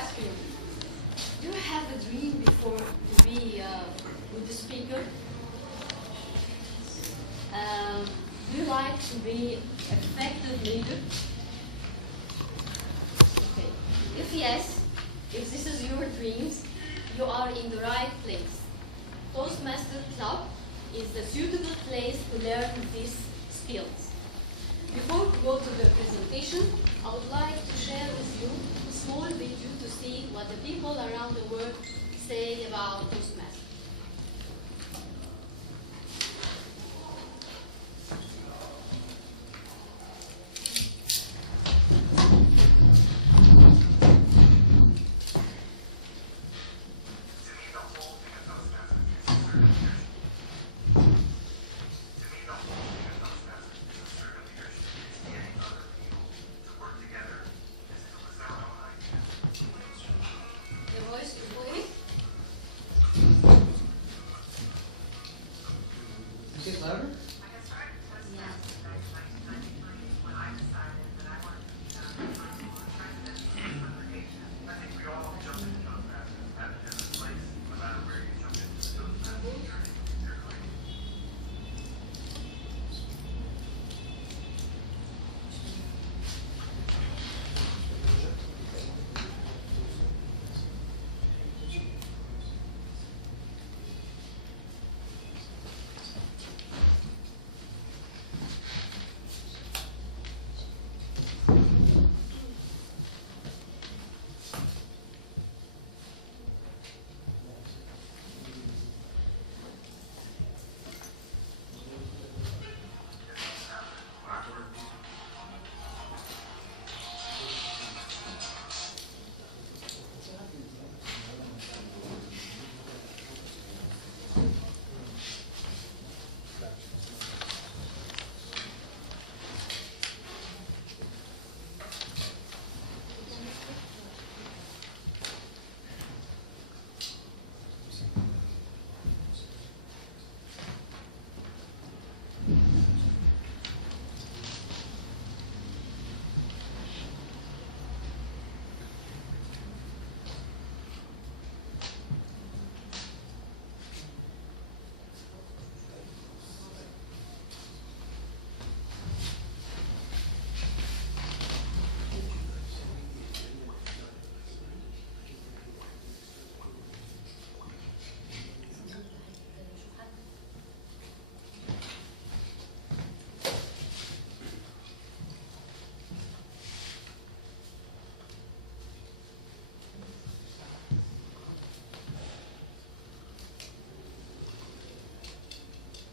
ask you, do you have a dream before to be with the speaker? Do you like to be an effective leader? Okay. If yes, if this is your dreams, you are in the right place. Toastmaster Club is the suitable place to learn these skills. Before we go to the presentation, I would like to share with you a small video to see what the people around the world say about Toastmaster.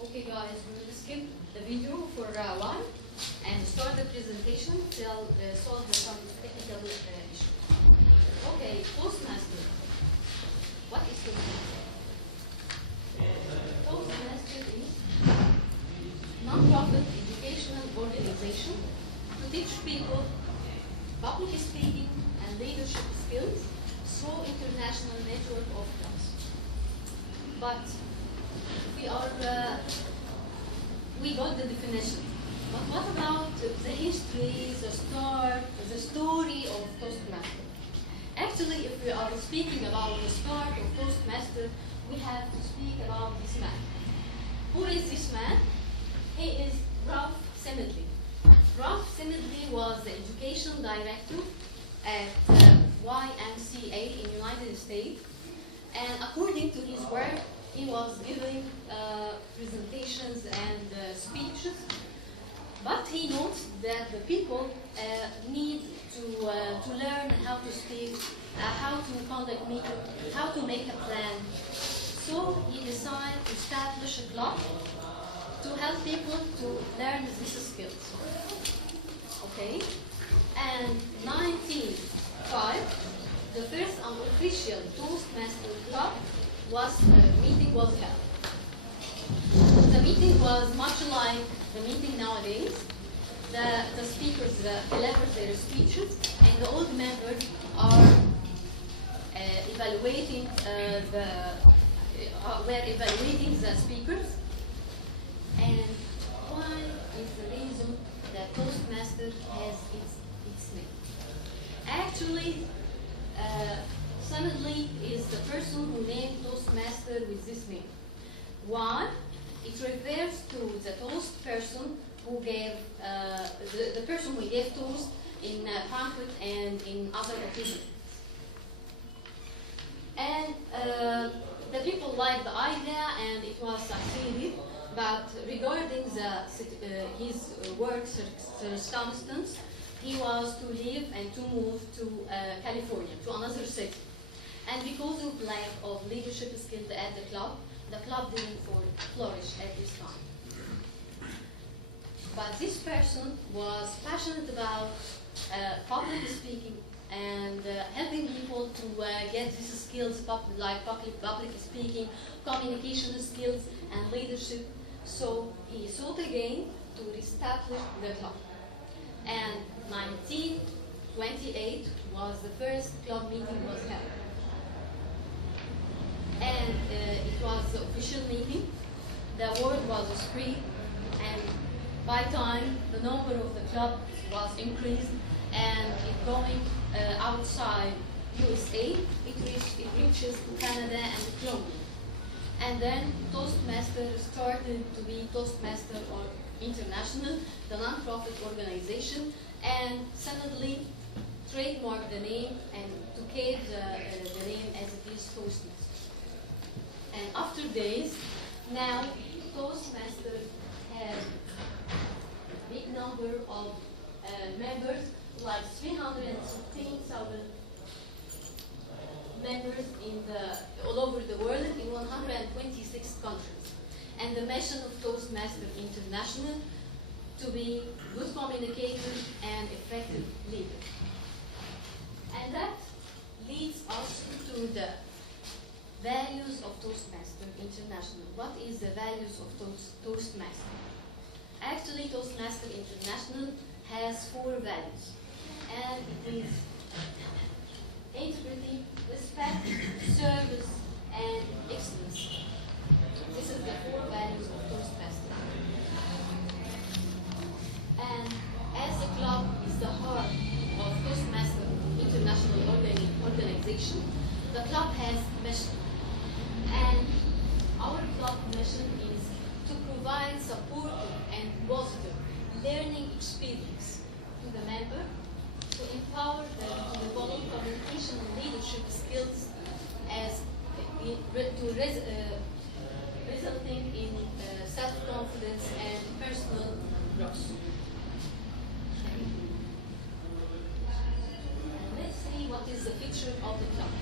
Okay guys, we will skip the video for a while and start the presentation till solve some technical issue. Okay, Toastmaster. What is Toastmaster? Toastmaster is non-profit educational organization to teach people public speaking and leadership skills through international network of clubs. But we got the definition. But what about the history, the start, the story of Toastmaster? Actually, if we are speaking about the start of Toastmaster, we have to speak about this man. Who is this man? He is Ralph Simedley. Ralph Simedley was the education director at YMCA in United States, and according to his work, he was giving presentations and speeches, but he notes that the people need to learn how to speak, how to conduct meeting, how to make a plan. So he decided to establish a club to help people to learn these skills. Okay, and 1905, the first unofficial Toastmaster club meeting was held. The meeting was much like the meeting nowadays. The speakers deliver their speeches, and the old members are evaluating the speakers. And why is the reason that Toastmaster has its name? Actually, Toastmaster with this name. Why? It refers to the toast person who gave, the person who gave toast in banquet and in other occasions. And the people liked the idea and it was succeeded, but regarding his work circumstance, he was to leave and to move to California, to another city. And because of lack of leadership skills at the club didn't flourish at this time. But this person was passionate about public speaking and helping people to get these skills like public speaking, communication skills, and leadership. So he sought again to reestablish the club. And 1928 was the first club meeting was held. And it was the official meeting. The word was spread, and by time the number of the club was increased, and it going outside USA, it reaches to Canada and Colombia. And then Toastmaster started to be Toastmaster or International, the non-profit organization, and suddenly trademarked the name and to keep the name as it is Toastmaster. And after days, now Toastmaster has a big number of members, like 316,000 members all over the world in 126 countries. And the mission of Toastmaster International to be good communicators and effective leaders. And that leads us to the values of Toastmaster International. What is the values of Toastmaster? Actually, Toastmaster International has 4 values. And it is integrity, respect, service, and excellence. This is the 4 values of Toastmaster. And as the club is the heart of Toastmaster International organization, the club has mission. And our club mission is to provide supportive and positive learning experience to the member, to empower them to develop communication and leadership skills as resulting in self-confidence and personal growth. And let's see what is the feature of the club.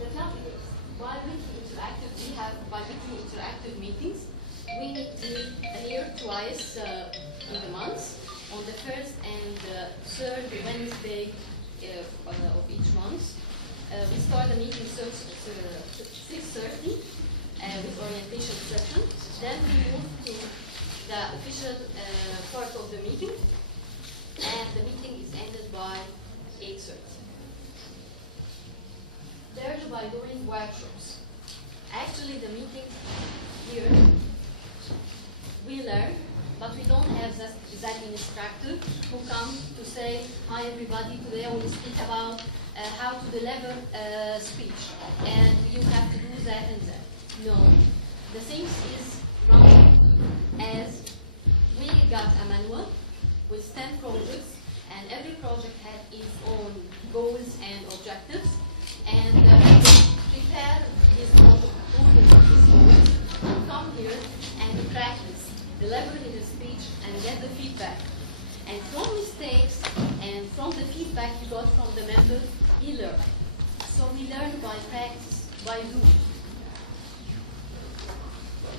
The club is bi-weekly interactive. We have bi-weekly interactive meetings. We meet here twice in the month, on the first and third Wednesday of each month. We start the meeting 6:30 with orientation session. Then we move to the official part of the meeting, and the meeting is ended by 8:30. Third, by doing workshops. Actually, the meeting here, we learn, but we don't have that instructor who comes to say, hi everybody, today I will speak about how to deliver a speech, and you have to do that and that. No, the thing is run as we got a manual with 10 projects, and every project had its own goals and objectives, and prepare this project according to these goals, come here and practice, deliver the speech, and get the feedback. And from mistakes and from the feedback you got from the members, we learn. So we learn by practice, by doing.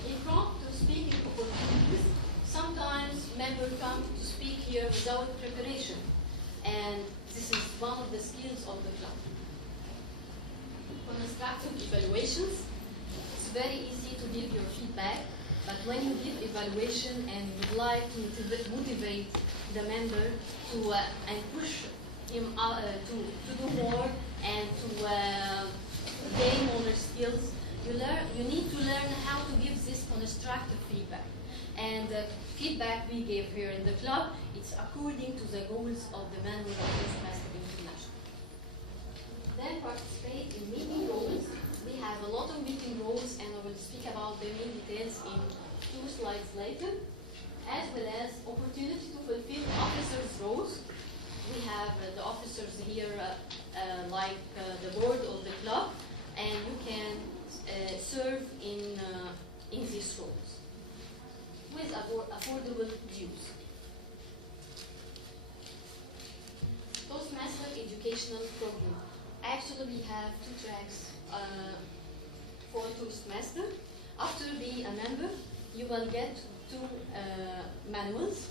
Impromptu speaking opportunities. Sometimes members come to speak here without preparation, and this is one of the skills of the club. Constructive evaluations. It's very easy to give your feedback, but when you give evaluation and you would like to motivate the member to and push him to do more and to gain more skills, you need to learn how to give this constructive feedback. And the feedback we gave here in the club, it's according to the goals of the manual of Tooastmaster International. Then participate in meeting goals We have a lot of meeting roles, and I will speak about them in details in 2 slides later, as well as opportunity to fulfill officers' roles. We have the officers here like the board of the club, and you can serve in these roles with affordable dues. Toastmaster educational program. Actually, we have 2 tracks for Toastmaster. After being a member, you will get 2 manuals.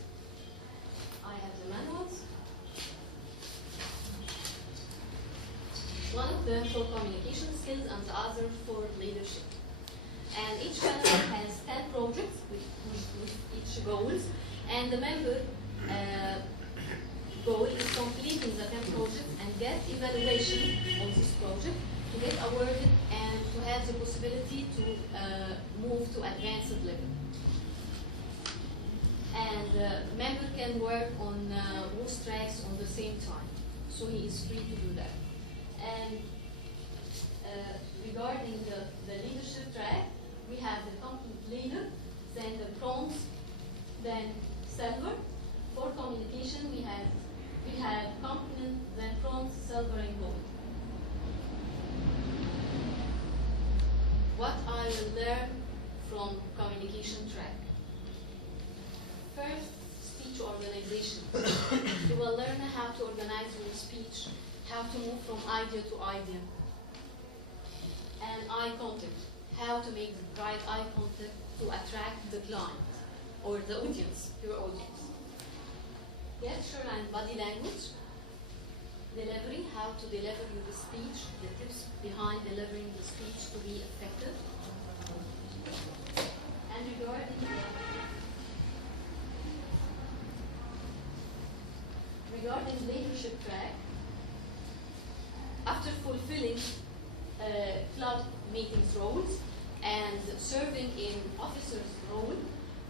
I have the manuals. One of them for communication skills and the other for leadership. And each manual has 10 projects with each goals, and the member goal is completing the 10 projects and get evaluation on this project to get awarded and to have the possibility to move to advanced level. And member can work on both tracks on the same time, so he is free to do that. And regarding the leadership track, we have the complete leader, then the bronze, then silver. For communication, we have component, then bronze, silver, and gold. What I will learn from communication track. First, speech organization. You will learn how to organize your speech, how to move from idea to idea. And eye contact, how to make the right eye contact to attract the client or the audience, your audience. Gesture and body language. Delivery, how to deliver your speech, the tips behind delivering the speech to be effective. And regarding leadership track, after fulfilling club meetings roles and serving in officer's role,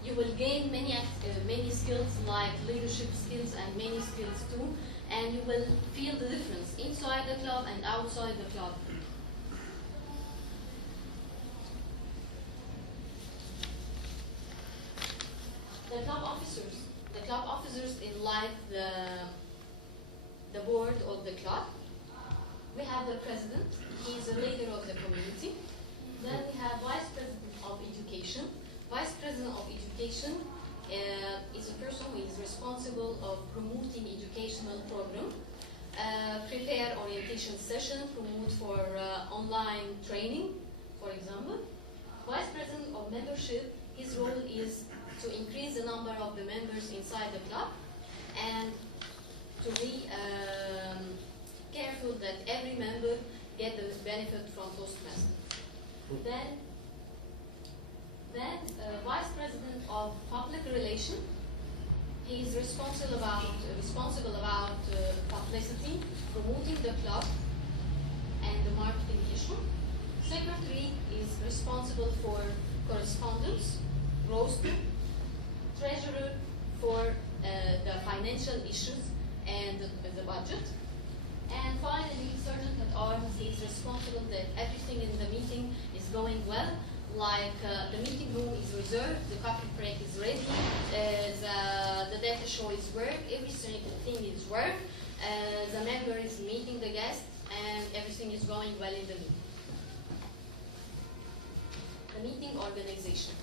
you will gain many skills like leadership skills and many skills too, and you will feel the difference inside the club and outside the club. The club officers in like the board of the club. We have the president, he is the leader of the community. Then we have vice president of education. Vice president of education is a person who is responsible of promoting educational program, prepare orientation session, promote for online training, for example. Vice president of membership, his role is to increase the number of the members inside the club and to be careful that every member get the benefit from Toastmaster. Then Vice President of Public Relations, he is responsible about publicity, promoting the club, and the marketing issue. Secretary is responsible for correspondence, roster, treasurer for the financial issues and the budget. And finally, Sergeant at Arms, he is responsible that everything in the meeting is going well, like the meeting room is reserved, the coffee break is ready, the data show is work, everything is work, the member is meeting the guests, and everything is going well in the meeting. The meeting organization.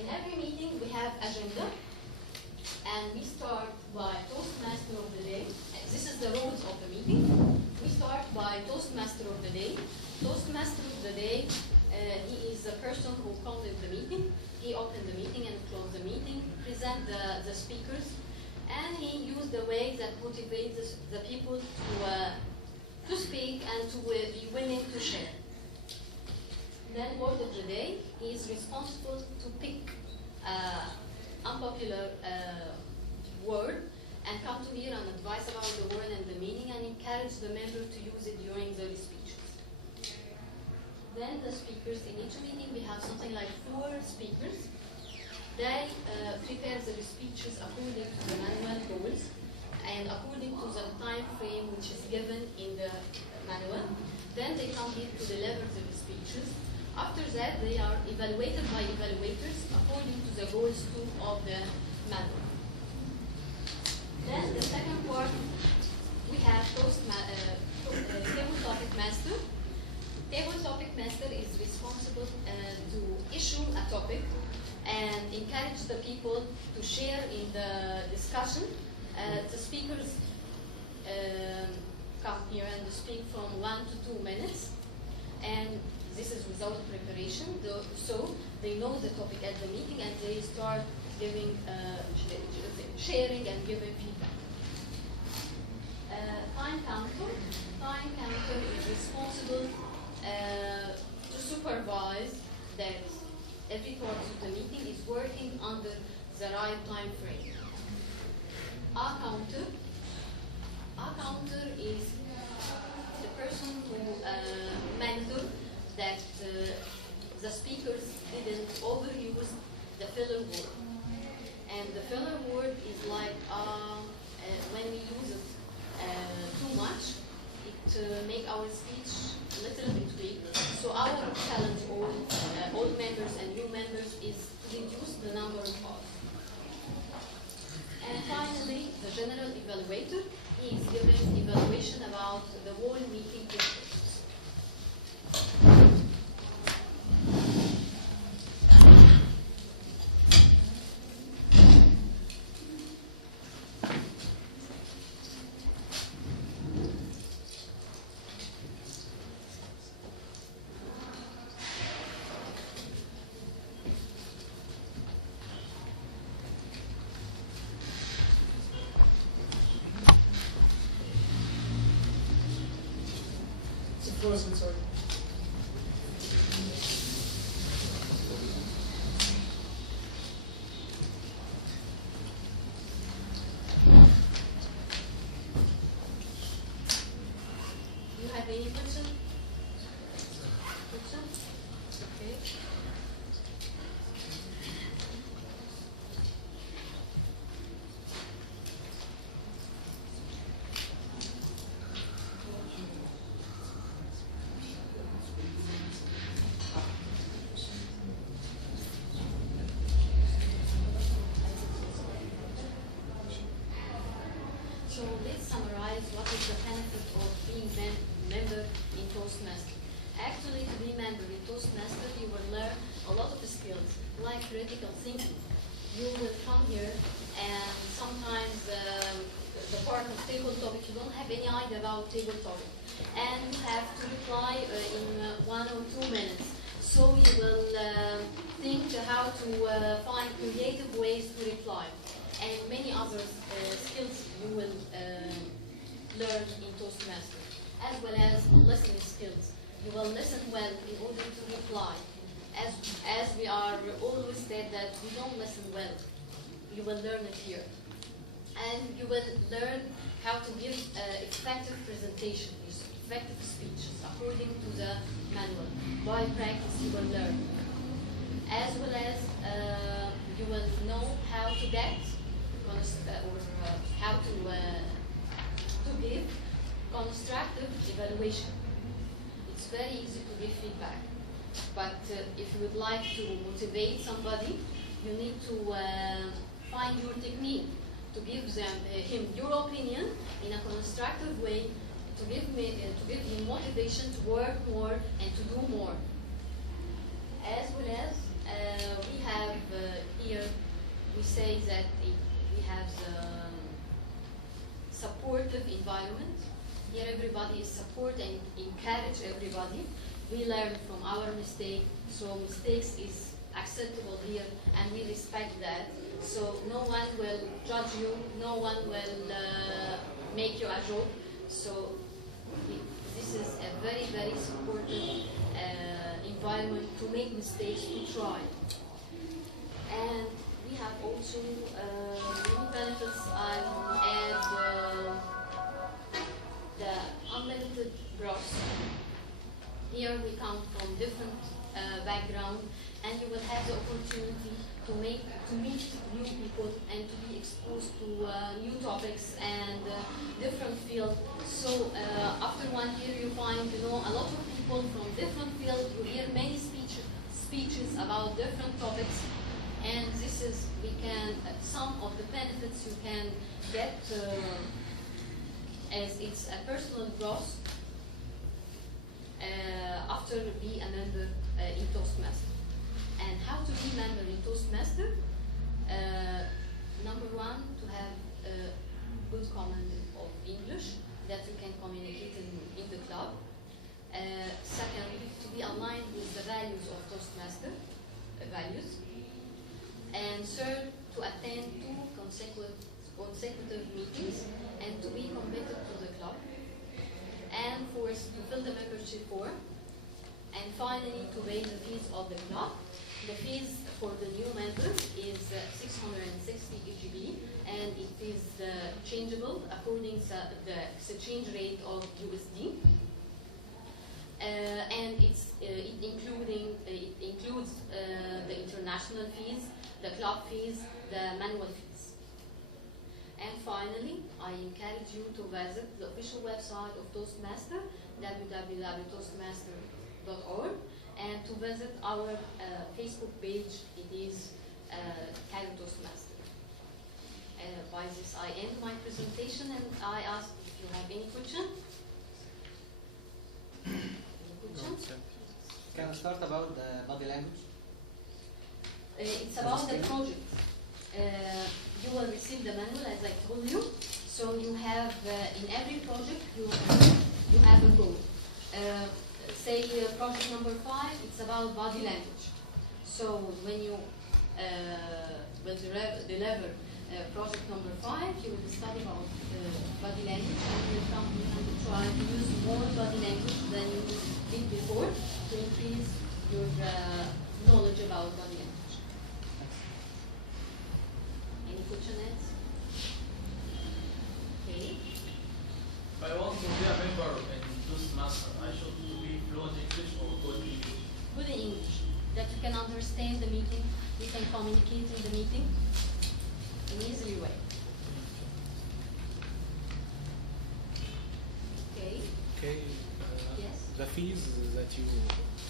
In every meeting, we have agenda, and we start by Toastmaster of the day. This is the rules of the meeting. We start by Toastmaster of the day. Toastmaster of the day, he is the person who conducts the meeting. He opens the meeting and closes the meeting, present the speakers, and he uses the way that motivates the people to speak and to be willing to share. Then word of the day, he is responsible to pick unpopular word and come to here and advise about the word and the meaning and encourage the member to use it during their speeches. Then the speakers, in each meeting we have something like 4 speakers. They prepare their speeches according to the manual goals and according to the time frame which is given in the manual. Then they come here to deliver their speeches. After that, they are evaluated by evaluators according to the goals of the manual. Then the second part, we have Table Topic Master. Table Topic Master is responsible to issue a topic and encourage the people to share in the discussion. The speakers come here and speak from 1 to 2 minutes, and this is without preparation, so they know the topic at the meeting and they start giving, sharing and giving feedback. Time counter is responsible to supervise that every part of the meeting is working under the right time frame. A counter is the person who monitor that the speakers didn't overuse the filler word. And the filler word is like when we use it too much, it make our speech a little bit weak. So our challenge, all members and new members, is to reduce the number of R's. And finally, the general evaluator is giving evaluation about the whole meeting process. Sorry. You have any question? Okay. So let's summarize what is the benefit of being member in Toastmaster. Actually, to be member in Toastmaster, you will learn a lot of skills, like critical thinking. You will come here and sometimes the part of table topic, you don't have any idea about table topic. And you have to reply in 1 or 2 minutes. So you will think how to find creative ways to reply. And many other skills you will learn in Toastmaster, as well as listening skills. You will listen well in order to reply. As we are always said that we don't listen well, you will learn it here. And you will learn how to give effective presentation, effective speeches according to the manual. By practice you will learn. As well as you will know how to get how to give constructive evaluation. It's very easy to give feedback, but if you would like to motivate somebody, you need to find your technique to give him your opinion in a constructive way, to give him motivation to work more and to do more. As well as we have here, we say that we have the supportive environment. Here everybody is support and encourage everybody. We learn from our mistake, so mistakes is acceptable here and we respect that. So no one will judge you, no one will make you a joke. So this is a very, very supportive environment to make mistakes, to try. And we have also many benefits. I add the unlimited growth. Here we come from different background, and you will have the opportunity to meet new people and to be exposed to new topics and different fields. So after 1 year, you find a lot of people from different fields. You hear many speeches about different topics, and this is some of the benefits you can get as it's a personal growth after be a member in Toastmaster. And how to be member in Toastmaster? Number one, to have a good command of English that you can communicate in the club. Second, to be aligned with the values of Toastmaster values. And third, to attend 2 consecutive meetings and to be committed to the club. And fourth, to fill the membership form. And finally, to pay the fees of the club. The fees for the new members is 660 EGB, and it is changeable according to the exchange rate of USD. And it includes the international fees, the club fees, the manual fees. And finally, I encourage you to visit the official website of Toastmaster, www.toastmaster.org, and to visit our Facebook page. It is Cairo Toastmaster. By this, I end my presentation, and I ask if you have any question. Can I start about the body language? It's about the project. You will receive the manual, as I told you. So you have in every project you have a goal. Say project number 5, it's about body language. So when you will deliver project number 5, you will study about body language, and you will come and try to use more body language than you did before to increase your knowledge about body language. Any questions? Okay. If I want to be a member in Tooastmaster, I should be fluent English or good English? Good English, that you can understand the meeting, you can communicate in the meeting in an easy way. Okay. Okay. Yes. The fees that you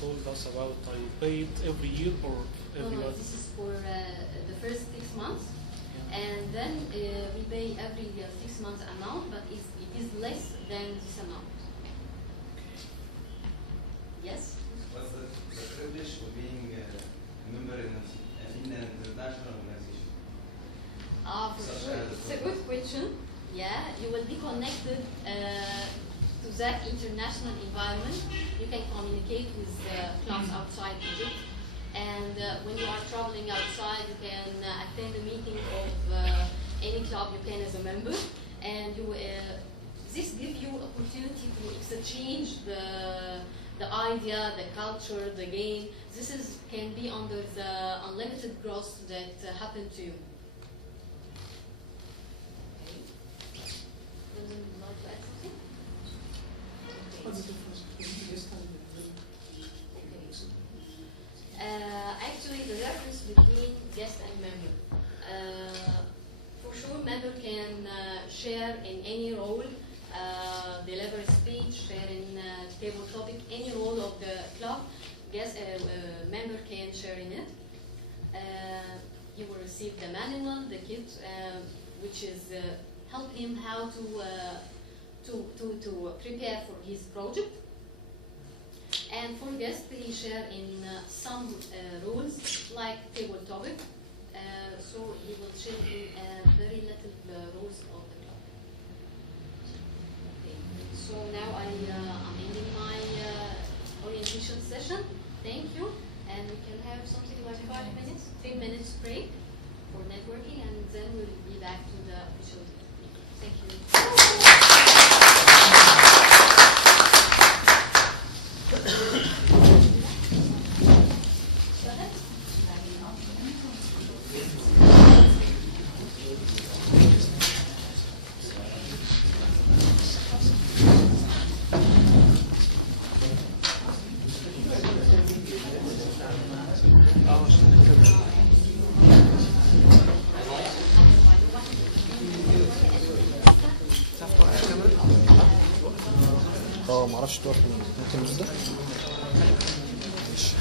told us about, are you paid every year or every No, month? this is for the first 6 months, and then we pay every 6 months amount, but it is less than this amount. Yes? What's the privilege of being a member in an international organization? For sure. It's a good question. Yeah, you will be connected to that international environment. You can communicate with clubs outside Egypt. And when you are traveling outside, you can attend a meeting of any club you can as a member. And you, this gives you opportunity to exchange the idea, the culture, the game. This can be under the unlimited growth that happened to you. Okay. Would you like to add something? What's the difference between guest and Actually, the difference between guest and member. For sure, member can share in any role, deliver a speech, share in table topic, any role of the club. Guest member can share in it. He will receive the manual, the kit, which is help him how to prepare for his project. And for guests, he share in some rules like table topic. So he will share in very little rules of the club. Okay. So now I'm ending my orientation session. Thank you. And we can have something like 5 minutes, 3 minutes break for networking, and then we'll be back to the official meeting. Thank you. Go ahead. معرفش تقف منين، ممكن ندوس ده؟ ماشي.